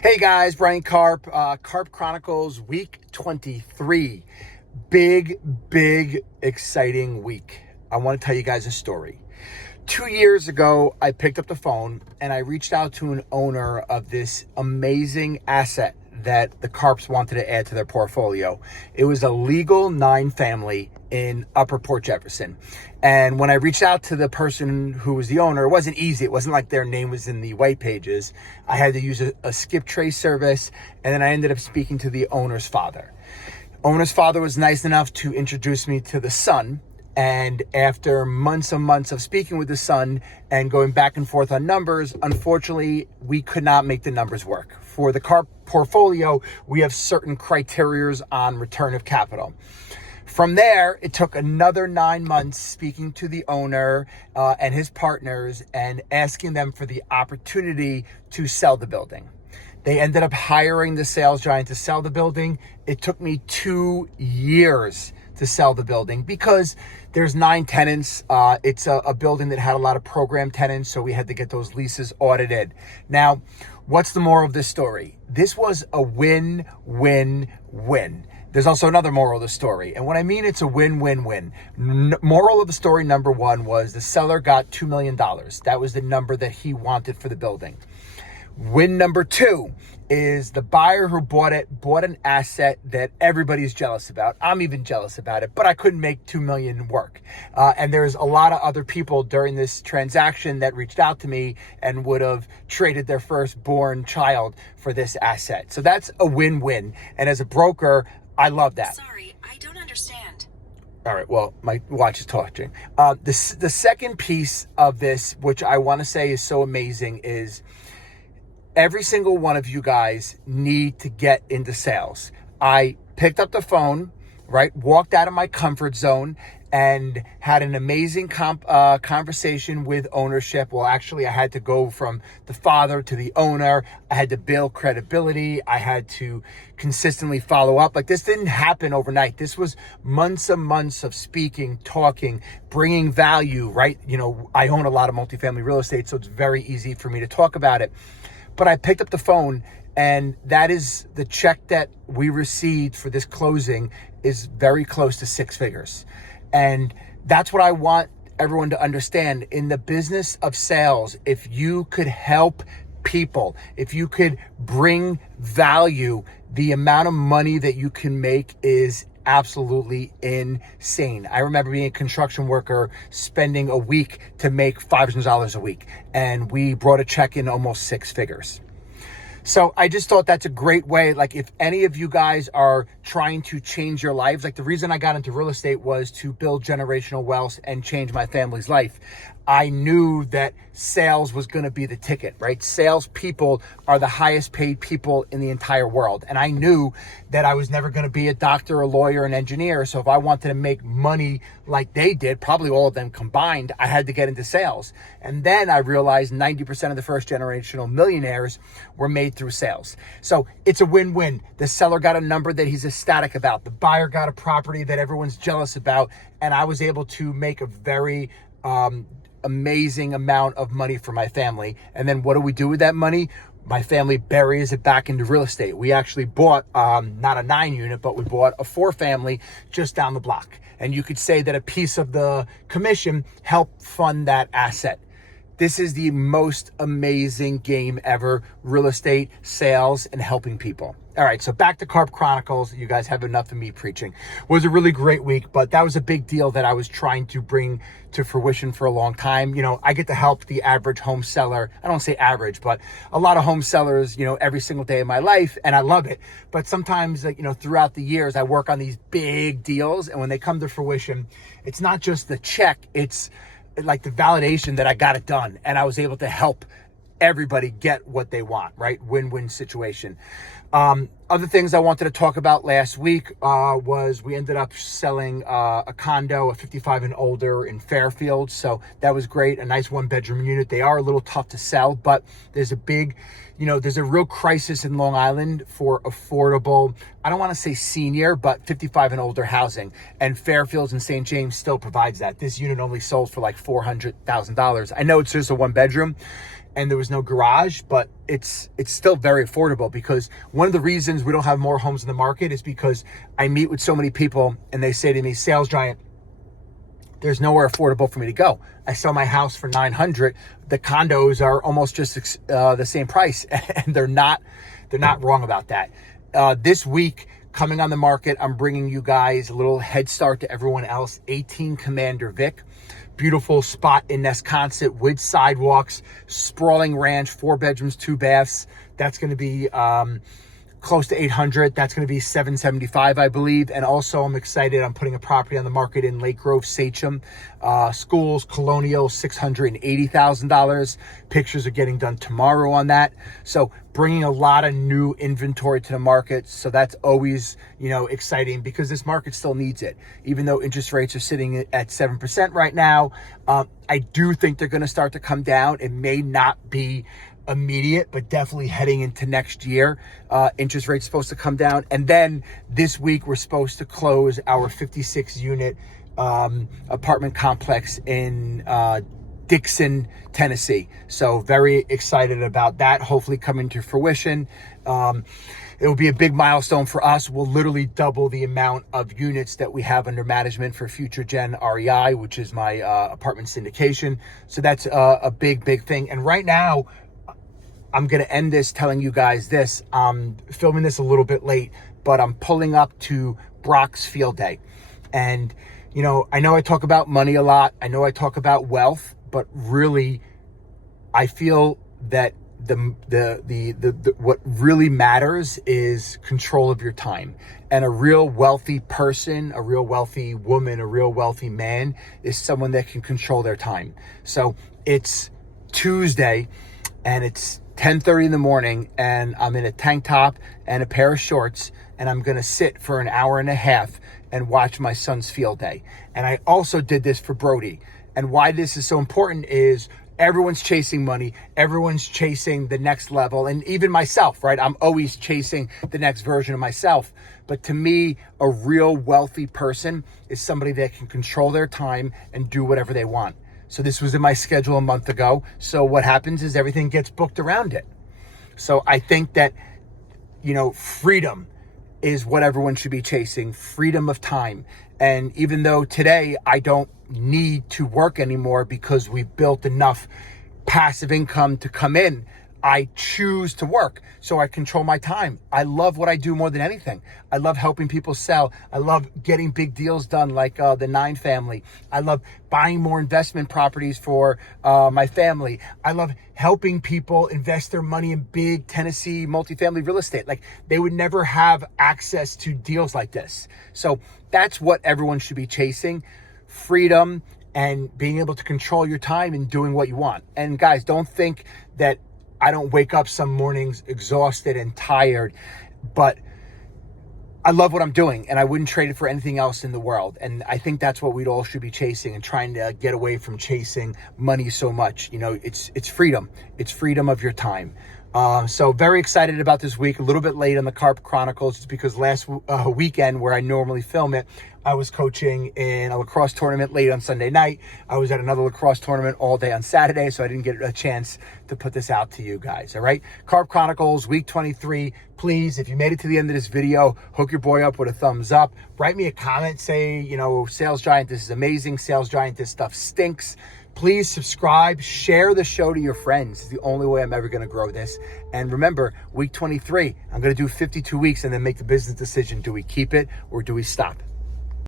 Hey guys, Brian Karp, Karp Chronicles, week 23. Big, exciting week. I want to tell you guys a story. 2 years ago, I picked up the phone and I reached out to an owner of this amazing asset that the Karps wanted to add to their portfolio. It was a legal 9-family in Upper Port Jefferson. And when I reached out to the person who was the owner, it wasn't easy. It wasn't like their name was in the white pages. I had to use a skip trace service, and then I ended up speaking to the owner's father. Owner's father was nice enough to introduce me to the son. And after months and months of speaking with the son and going back and forth on numbers, unfortunately, we could not make the numbers work. For the Karp portfolio, we have certain criterias on return of capital. From there, it took another 9 months speaking to the owner and his partners and asking them for the opportunity to sell the building. They ended up hiring the sales giant to sell the building. It took me 2 years to sell the building because there's 9 tenants. It's a building that had a lot of program tenants, so we had to get those leases audited. Now, what's the moral of this story? This was a win-win-win. There's also another moral of the story. And what I mean, it's a win-win-win. Moral of the story number 1 was the seller got $2 million. That was the number that he wanted for the building. Win number 2 is the buyer who bought an asset that everybody's jealous about. I'm even jealous about it, but I couldn't make $2 million work. And there's a lot of other people during this transaction that reached out to me and would have traded their firstborn child for this asset. So that's a win-win. And as a broker, I love that. Sorry, I don't understand. All right, well, my watch is talking. The second piece of this, which I want to say is so amazing, is every single one of you guys need to get into sales. I picked up the phone, right, walked out of my comfort zone and had an amazing conversation with ownership. Well, actually, I had to go from the father to the owner. I had to build credibility. I had to consistently follow up. Like, this didn't happen overnight. This was months and months of speaking, talking, bringing value, right? You know, I own a lot of multifamily real estate, so it's very easy for me to talk about it. But I picked up the phone, and that is the check that we received for this closing is very close to 6 figures. And that's what I want everyone to understand. In the business of sales, if you could help people, if you could bring value, the amount of money that you can make is absolutely insane. I remember being a construction worker, spending a week to make $500 a week, and we brought a check in almost 6 figures. So I just thought that's a great way. Like, if any of you guys are trying to change your lives, like the reason I got into real estate was to build generational wealth and change my family's life. I knew that sales was going to be the ticket, right? Sales people are the highest paid people in the entire world. And I knew that I was never going to be a doctor, a lawyer, an engineer. So if I wanted to make money like they did, probably all of them combined, I had to get into sales. And then I realized 90% of the first generational millionaires were made through sales. So it's a win-win. The seller got a number that he's ecstatic about. The buyer got a property that everyone's jealous about. And I was able to make a very amazing amount of money for my family. And then what do we do with that money? My family buries it back into real estate. We actually bought not a 9-unit, but we bought a 4-family just down the block. And you could say that a piece of the commission helped fund that asset. This is the most amazing game ever: real estate, sales, and helping people. All right, so back to Karp Chronicles. You guys have enough of me preaching. It was a really great week, but that was a big deal that I was trying to bring to fruition for a long time. You know, I get to help the average home seller. I don't say average, but a lot of home sellers, you know, every single day of my life, and I love it. But sometimes, you know, throughout the years, I work on these big deals, and when they come to fruition, it's not just the check, it's like the validation that I got it done and I was able to help everybody get what they want, right? Win-win situation. Other things I wanted to talk about last week was we ended up selling a condo, a 55 and older in Fairfield. So that was great. A nice 1-bedroom unit. They are a little tough to sell, but there's a big, you know, there's a real crisis in Long Island for affordable, I don't want to say senior, but 55 and older housing. And Fairfields and St. James still provides that. This unit only sold for like $400,000. I know it's just a 1-bedroom. and there was no garage, but it's still very affordable, because one of the reasons we don't have more homes in the market is because I meet with so many people and they say to me, Sales Giant, there's nowhere affordable for me to go. I sell my house for $900. The condos are almost just the same price, and they're not wrong about that. This week, coming on the market, I'm bringing you guys a little head start to everyone else. 18 Commander Vic. Beautiful spot in Nesconset with sidewalks, sprawling ranch, 4 bedrooms, 2 baths. That's going to be close to 800. That's going to be 775, I believe. And also, I'm excited. I'm putting a property on the market in Lake Grove, Sachem. Schools, colonial, $680,000. Pictures are getting done tomorrow on that. So bringing a lot of new inventory to the market. So that's always, exciting, because this market still needs it. Even though interest rates are sitting at 7% right now, I do think they're going to start to come down. It may not be immediate, but definitely heading into next year, interest rates supposed to come down. And then this week, we're supposed to close our 56 unit apartment complex in Dixon, Tennessee. So very excited about that, hopefully coming to fruition. It will be a big milestone for us. We'll literally double the amount of units that we have under management for Future Gen REI, which is my apartment syndication. So that's a big thing. And right now, I'm going to end this telling you guys this. I'm filming this a little bit late, but I'm pulling up to Brock's Field Day. And, I know I talk about money a lot. I know I talk about wealth, but really, I feel that the what really matters is control of your time. And a real wealthy person, a real wealthy woman, a real wealthy man is someone that can control their time. So it's Tuesday, and it's 10:30 in the morning, and I'm in a tank top and a pair of shorts, and I'm going to sit for an hour and a half and watch my son's field day. And I also did this for Brody. And why this is so important is everyone's chasing money. Everyone's chasing the next level. And even myself, right? I'm always chasing the next version of myself. But to me, a real wealthy person is somebody that can control their time and do whatever they want. So this was in my schedule a month ago. So what happens is everything gets booked around it. So I think that, freedom is what everyone should be chasing, freedom of time. And even though today I don't need to work anymore because we've built enough passive income to come in, I choose to work, so I control my time. I love what I do more than anything. I love helping people sell. I love getting big deals done like the 9 family. I love buying more investment properties for my family. I love helping people invest their money in big Tennessee multifamily real estate. Like, they would never have access to deals like this. So that's what everyone should be chasing: freedom and being able to control your time and doing what you want. And guys, don't think that I don't wake up some mornings exhausted and tired, but I love what I'm doing, and I wouldn't trade it for anything else in the world. And I think that's what we'd all should be chasing, and trying to get away from chasing money so much. It's freedom. It's freedom of your time. So very excited about this week. A little bit late on the Karp Chronicles. It's because last weekend, where I normally film it, I was coaching in a lacrosse tournament late on Sunday night. I was at another lacrosse tournament all day on Saturday, so I didn't get a chance to put this out to you guys, all right? Karp Chronicles, week 23. Please, if you made it to the end of this video, hook your boy up with a thumbs up. Write me a comment, say, Sales Giant, this is amazing. Sales Giant, this stuff stinks. Please subscribe, share the show to your friends. It's the only way I'm ever going to grow this. And remember, week 23, I'm going to do 52 weeks and then make the business decision. Do we keep it or do we stop?